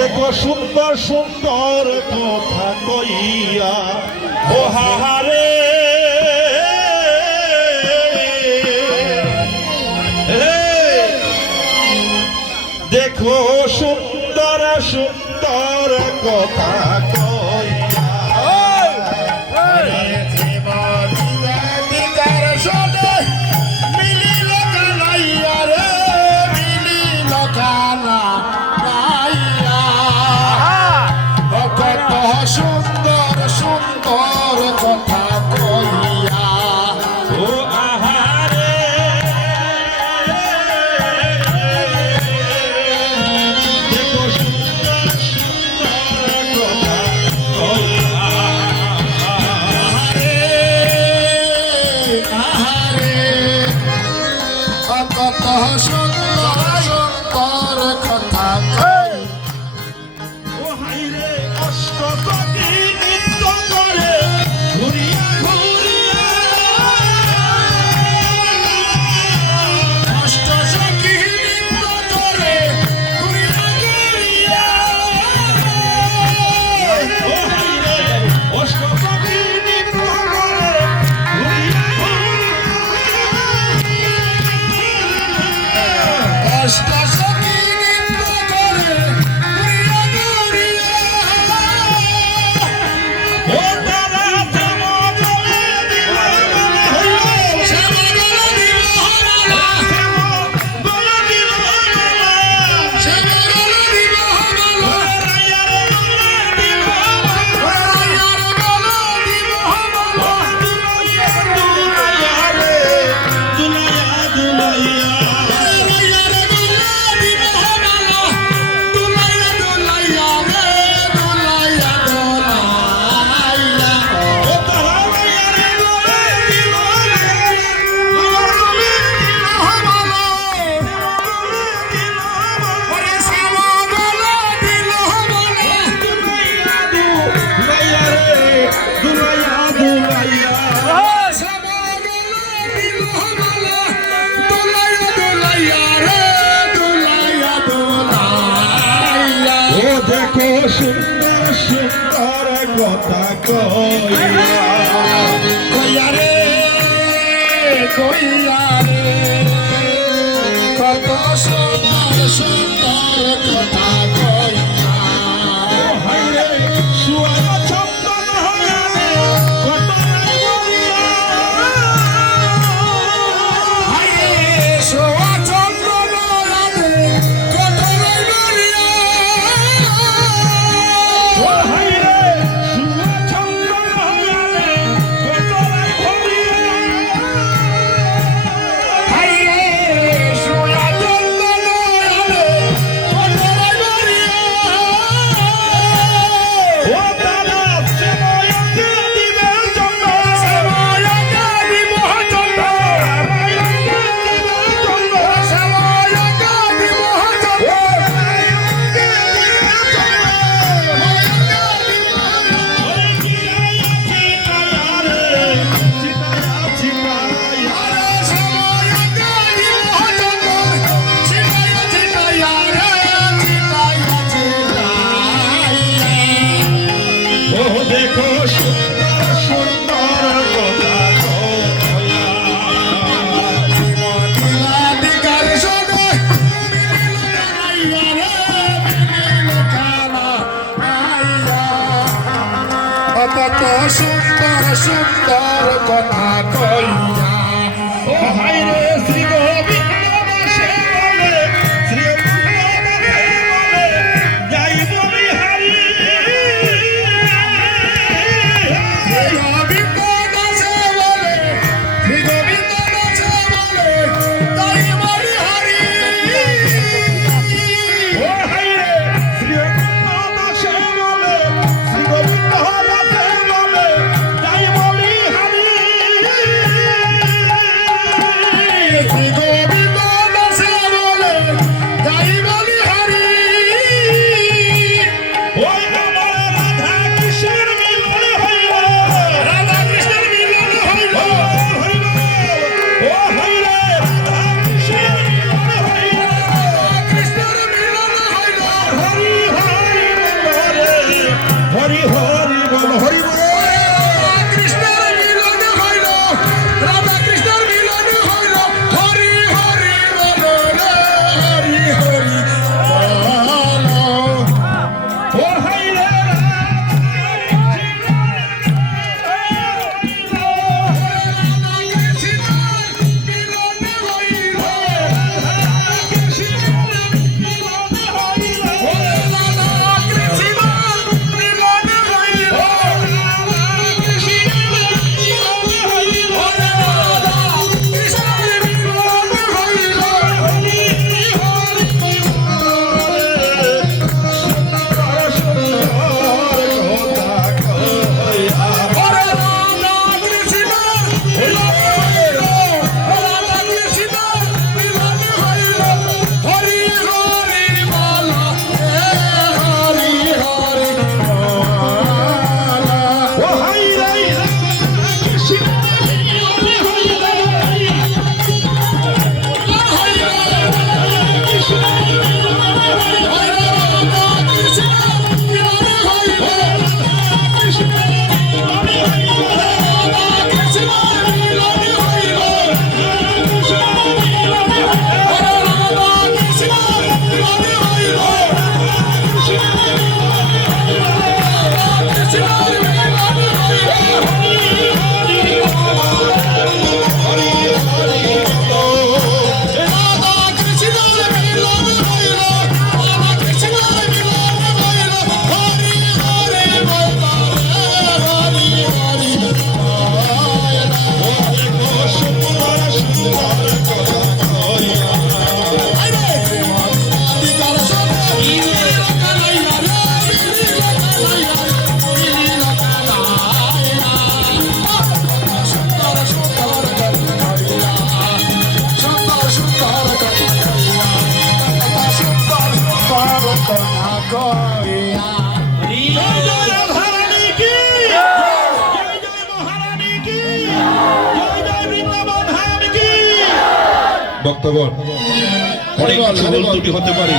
দেখো সুন্দর সুন্দর কথা কইয়া ও হাহারে দেখো সুন্দর সুন্দর কথা কইয়া সুন্দর সুন্দর কথা কইয়া ও আহারে দেখো সুন্দর সুন্দর কথা কইয়া আহারে আহারে কত সুন্দর সুন্দর কথা ও হাইরে অষ্টপতি নৃত্য করে ঘুরিয়া ঘুরিয়া অষ্টসখী নৃত্য করে ঘুরিয়া ঘুরিয়া ও হাইরে অষ্টপতি নৃত্য করে ঘুরিয়া ঘুরিয়া অষ্টসখী নৃত্য করে ঘুরিয়া ঘুরিয়া ও তারা শ্যামগলে দিল মনে হইল শ্যামগলে দিল হমালা শ্যামগলে দিল মালা শ্যামগলে দিল হমালা রাইয়ার গলে দিল মালা রাইয়ার গলে দিল হমালা দুলাইয়া দুলাইয়া রে দুলাইয়া দুলাইয়া রাইয়ার গলে দিল হমালা দুলাইয়া দুলাইয়া রে দুলাইয়া দুলাইয়া ও তারা রাইয়ার গলে দিল গলে দিল হমালা দিল ওরে শ্যামগলে দিল হমালা দুলাইয়া দুলাইয়া রে দুলাইয়া দুলাইয়া শ্যামগলে দিল হমালা দুলাইয়া দুলাইয়া রে দুলাইয়া দুলাইয়া ও দেখো সুন্দর সুন্দর কথা কইয়া কইয়া রে কইয়া রে কত সুন্দর সুন্দর কথা কইয়া হাইরে সুয়ারা চন্দন হইয়ারে কতরাই বলিয়া হাইরে সোয়া চন্দন রাধে কত বলিয়া ও হাইরে সুয়া চন্দন হইয়ারে কতরাই বলিয়া হাইরে সোয়া চন্দন রাধে কত বলিয়া ও তারা সেময়কে দিবে চন্দন শ্যামগলে দিল হমালা সেময়কে দিবে চন্দন শ্যামগলে দিল হমালা দেখো সুন্দর সুন্দর কথা কত সুন্দর সুন্দর কথা কইয়া ও হাইরে শ্রী গোবিন্দ দাসে বলে শ্রী গোবিন্দ দাসে বলে যাই বলি হারি গোবিন্দ দাসে বলে শ্রী গোবিন্দ দাসে বলে তাই বলি হারি ও হাইরে শ্রী গোবিন্দ দাসে বলে শ্রী গোবিন্দ দাসে বলে যাই বলি হারি শ্রী করিয়া জয় জয় রাধারানী কি জয় জয় মহারানী কি জয় জয় বৃন্দাবন ধাম কি। ভক্তগণ অনেক কিছু বলতে হতে পারে,